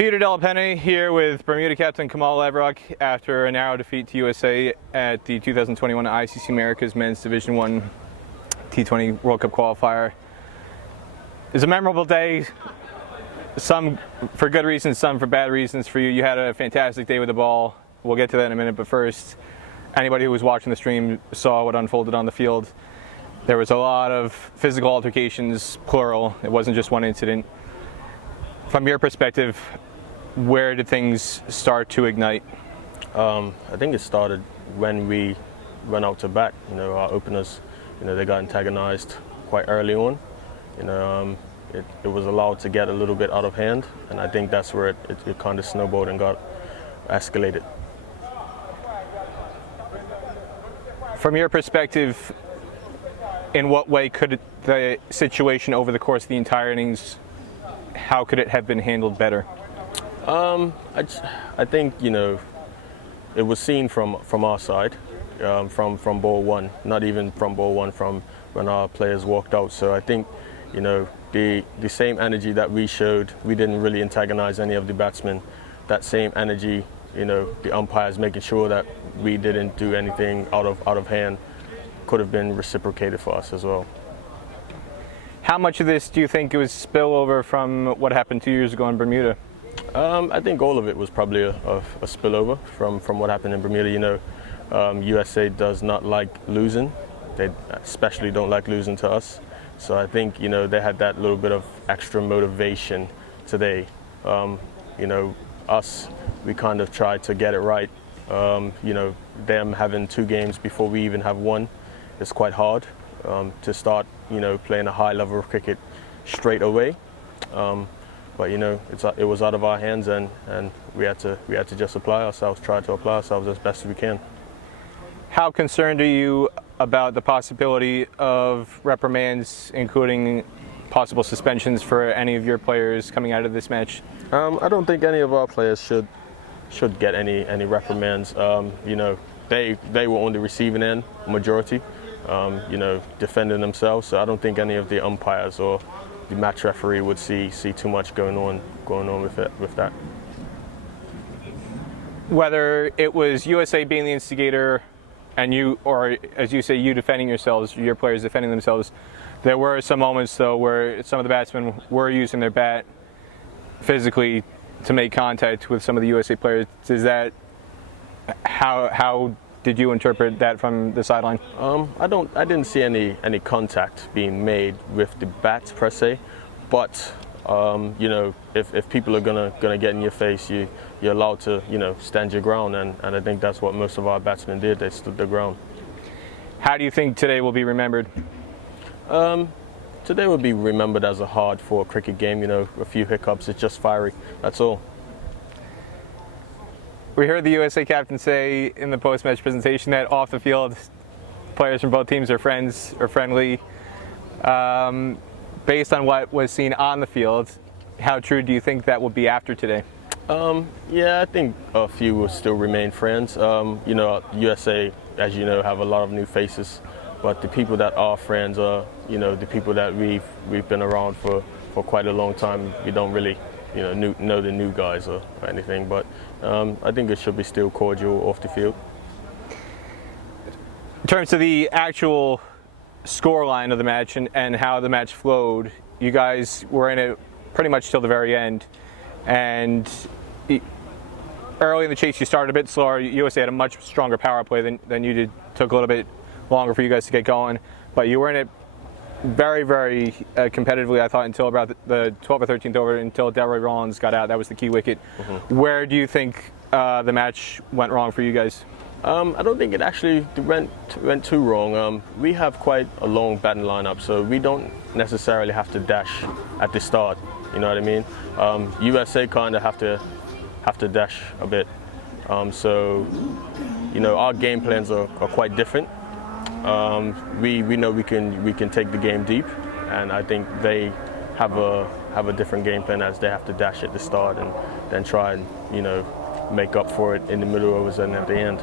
Peter Delapenne here with Bermuda captain Kamau Leverock after a narrow defeat to USA at the 2021 ICC Americas Men's Division I T20 World Cup Qualifier. It's a memorable day, some for good reasons, some for bad reasons for you. You had a fantastic day with the ball. We'll get to that in a minute, but first, anybody who was watching the stream saw what unfolded on the field. There was a lot of physical altercations, plural. It wasn't just one incident. From your perspective, where did things start to ignite? I think it started when we went out to bat. Our openers, they got antagonized quite early on. It was allowed to get a little bit out of hand, and I think that's where it kind of snowballed and got escalated. From your perspective, in what way could the situation over the course of the entire innings, how could it have been handled better? I think it was seen from our side, from ball one, not even from ball one, from when our players walked out. So I think the same energy that we showed, we didn't really antagonize any of the batsmen. That same energy, the umpires making sure that we didn't do anything out of hand, could have been reciprocated for us as well. How much of this do you think it was spillover from what happened 2 years ago in Bermuda? I think all of it was probably a spillover from what happened in Bermuda. USA does not like losing. They especially don't like losing to us. So I think they had that little bit of extra motivation today. Us, we kind of tried to get it right. Them having 2 games before we even have one, it's quite hard to start playing a high level of cricket straight away. But it was out of our hands, and we had to just try to apply ourselves as best as we can. How concerned are you about the possibility of reprimands, including possible suspensions for any of your players coming out of this match? I don't think any of our players should get any reprimands. They were on the receiving end, majority, defending themselves. So I don't think any of the umpires or the match referee would see too much going on with that. Whether it was USA being the instigator and you, or as you say, you defending yourselves, your players defending themselves, there were some moments though where some of the batsmen were using their bat physically to make contact with some of the USA players. Is that how did you interpret that from the sideline? I didn't see any contact being made with the bats per se, but if people are gonna get in your face, you're allowed to stand your ground, and I think that's what most of our batsmen did. They stood their ground. How do you think today will be remembered? Today will be remembered as a hard-fought cricket game. A few hiccups. It's just fiery. That's all. We heard the USA captain say in the post-match presentation that off the field, players from both teams are friends or friendly. Based on what was seen on the field, how true do you think that will be after today? Yeah, I think a few will still remain friends. USA, as you know, have a lot of new faces, but the people that are friends are, the people that we've been around for quite a long time. We don't really know the new guys or anything, but I think it should be still cordial off the field. In terms of the actual scoreline of the match and how the match flowed, you guys were in it pretty much till the very end, and early in the chase you started a bit slower. USA had a much stronger power play than you did. Took a little bit longer for you guys to get going, but you were in it very, very competitively, I thought, until about the 12th or 13th over, until Delroy Rollins got out. That was the key wicket. Mm-hmm. Where do you think the match went wrong for you guys? I don't think it actually went too wrong. We have quite a long batting lineup, so we don't necessarily have to dash at the start. You know what I mean? USA kind of have to dash a bit. So our game plans are quite different. We know we can take the game deep, and I think they have a different game plan, as they have to dash at the start and then try and make up for it in the middle overs and at the end.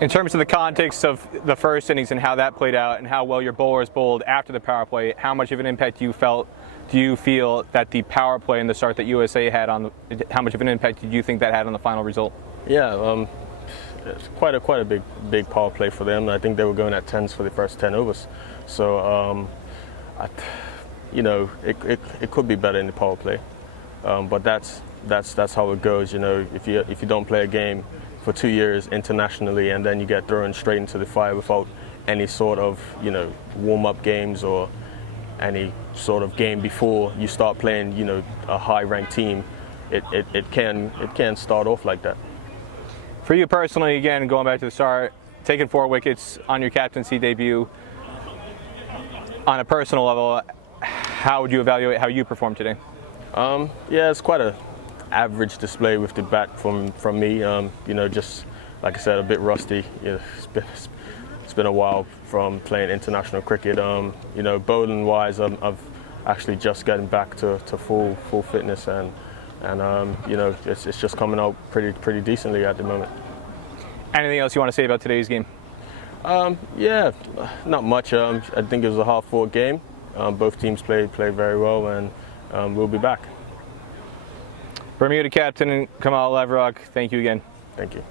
In terms of the context of the first innings and how that played out and how well your bowlers bowled after the power play, how much of an impact you felt do you feel that the power play in the start that USA had on how much of an impact did you think that had on the final result? Yeah, it's quite a big power play for them. I think they were going at 10s for the first 10 overs. So, you know, it could be better in the power play, but that's how it goes. You know, if you don't play a game for 2 years internationally and then you get thrown straight into the fire without any sort of, you know, warm-up games or any sort of game before you start playing, you know, a high-ranked team, it can start off like that. For you personally, again, going back to the start, taking 4 wickets on your captaincy debut, on a personal level, how would you evaluate how you performed today? Yeah, it's quite a average display with the bat from me. You know, just like I said, a bit rusty. You know, it's been a while from playing international cricket. You know, bowling wise, I've actually just getting back to full fitness, and you know, it's just coming out pretty decently at the moment. Anything else you want to say about today's game? Yeah, not much. I think it was a half-fought game. Both teams played very well, and we'll be back. Bermuda captain Kamau Leverock, thank you again. Thank you.